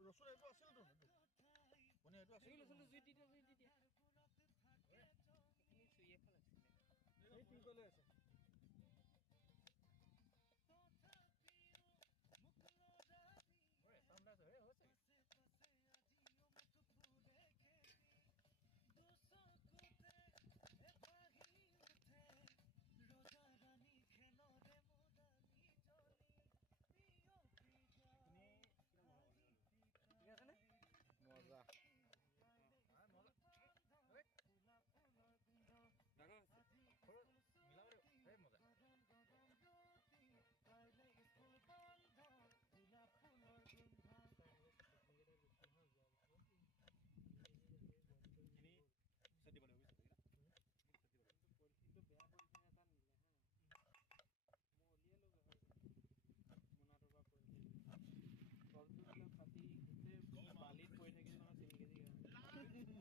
ৰসুন এইটো আছিল তো কোনে এইটো আছিল ৰসুন জুই দি দিয়া এইখিনি চুই এখন আছিলে এই টিংকলে আছে ওরে সামনে আছে হে হচ্ছে ঠিক আছে নে মজা মিলাব হে মজা পৰিস্থিতিটো বেয়া পৰিছে এটা নিলে হা মই উলিয়াই লগে হয় মোনাটোৰ পৰা পৰিছিল কলটো পাতি গোটেই বালিত পৰি থাকিল নহয় 3 কেজি